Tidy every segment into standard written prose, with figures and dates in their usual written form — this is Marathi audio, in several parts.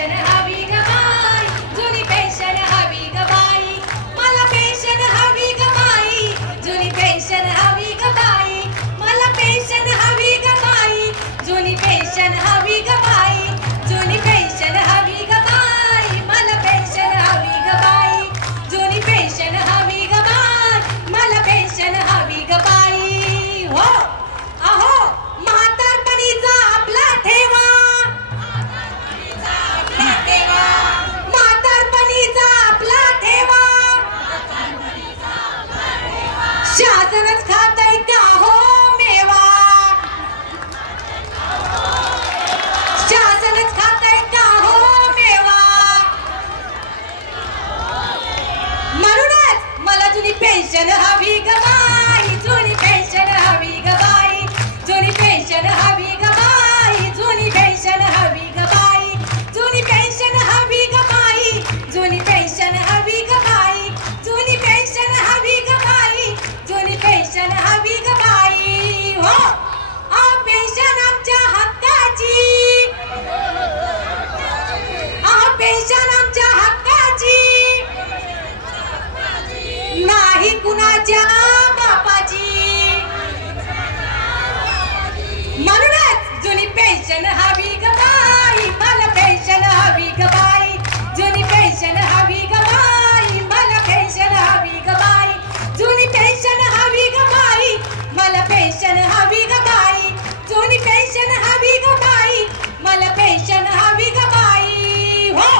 पेन्शन हवी ग बाई, जुनी पेन्शन हवी ग बाई, मला पेन्शन हवी ग बाई, जुनी पेन्शन हवी ग बाई, मला पेन्शन हवी ग बाई, जुनी पेन्शन हवी ग बाई, जुनी पेन्शन हवी ग बाई, मला पेन्शन हवी ग बाई, जुनी पेन्शन हवी ग बाई, मला पेन्शन हवी ग बाई. हो अहो म्हातारपणीचा आपला ठेवा, म्हातारपणीचा आपला ठेवा, शासनच खातंय का हो मेवा, शासनच खातंय का हो मेवा. म्हणूनच मला जुनी पेन्शन हवी ग बाई, जुनी पेन्शन हवी ग बाई, जुनी पेन्शन हवी ग बाई, जुनी पेन्शन हवी ग बाई, जुनी पेन्शन हवी ग बाई, जुनी पेन्शन हवी ग बाई, जुनी पेन्शन हवी ग बाई, जुनी पेन्शन हवी ग बाई. हो अहो पेन्शन आमच्या हक्काची, अहो पेन्शन आमच्या हक्काची, नाही कुणाच्या बापाची. म्हणूनच जुनी पेन्शन हवी ग बाई, मला पेन्शन हवी ग बाई, जुनी पेन्शन हवी ग बाई, मला पेन्शन हवी ग बाई, जुनी पेन्शन हवी ग बाई, मला पेन्शन हवी ग बाई, जुनी पेन्शन हवी ग बाई, मला पेन्शन हवी ग बाई. हो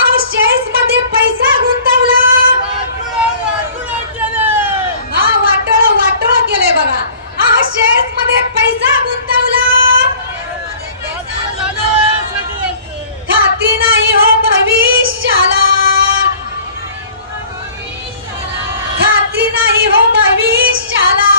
अहो शेअर्स मध्ये पैसा गुंतवला, वाटोळ केलंय बघा. अहो शेअर्स मध्ये पैसा गुंतवला, खात्री नाही हो भविष्याला, खात्री नाही हो भविष्याला.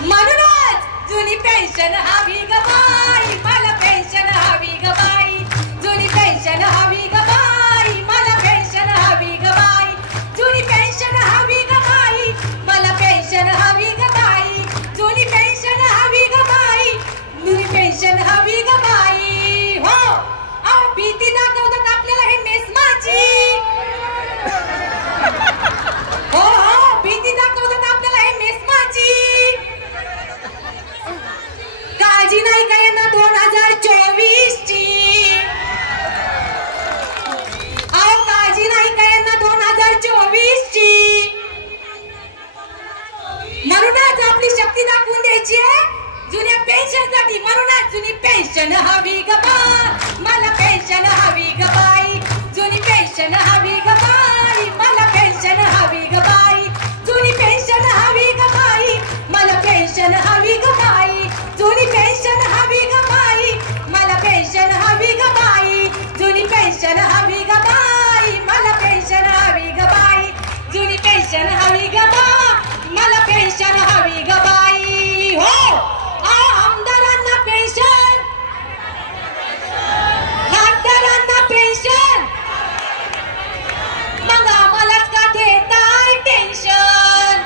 म्हणूनच जुनी पेन्शन हवी ग बाई, मला पेन्शन हवी ग बाई, जुनी पेन्शन हवी ग बाई, मला पेन्शन हवी ग बाई, जुनी पेन्शन हवी ग बाई, मला पेन्शन हवी ग बाई, जुनी पेन्शन हवी ग बाई, जुनी पेन्शन हवी ग बाई. हो अहो भीती दाखवतात आपल्याला हे मेस्माची, हो हो भीती दाखवतात आपल्याला हे मेस्माची. काळजी नाही काय ना 2024 ची, अहो काळजी नाही काय ना 2024 ची. म्हणूनच आपली शक्ती दाखवून द्यायची आहे जुन्या पेन्शन साठी. म्हणूनच जुनी पेन्शन हवी ग बाई, मला पेन्शन हवी ग बाई, जुनी पेन्शन हवी ग बाई, मला पेन्शन हवी ग बाई, जुनी पेन्शन हवी ग बाई, मला पेन्शन हवी ग बाई, जुनी पेन्शन हवी ग बाई, मला पेन्शन हवी ग बाई, जुनी पेन्शन हवी ग बाई, मला पेन्शन हवी ग बाई, जुनी पेन्शन हवी ग बाई, मला पेन्शन हवी ग बाई. हो आमदारांना पेन्शन, खासदारांना पेन्शन, मग आम्हालाच का देताय टेन्शन.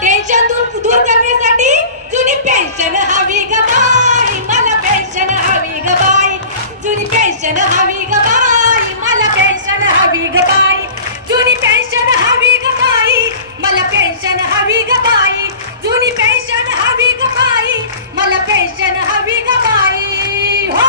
टेन्शन दूर करण्यासाठी जुनी पेन्शन हवी ग बाई, मला पेन्शन हवी ग बाई, जुनी पेन्शन हवी ग बाई, मला पेन्शन हवी ग बाई, जुनी पेन्शन हवी ग बाई, मला पेन्शन हवी ग बाई, जुनी पेन्शन हवी ग बाई, मला पेन्शन हवी ग बाई. हो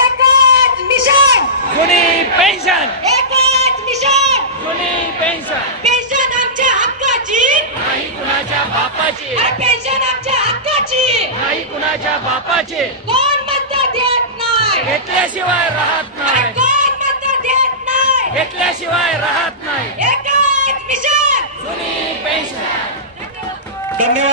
एकच मिशन, जुनी पेन्शन, एकच मिशन, जुनी पेन्शन. पेन्शन आमच्या हक्काची, नाही कुणाच्या बापाची, पेन्शन आमच्या हक्काची, नाही कुणाच्या बापाची. कोण मत देत नाही, घेतल्याशिवाय राहत नाही, कोण मत देत नाही, घेतल्याशिवाय राहत नाही. एकच मिशन, जुनी पेन्शन. धन्यवाद.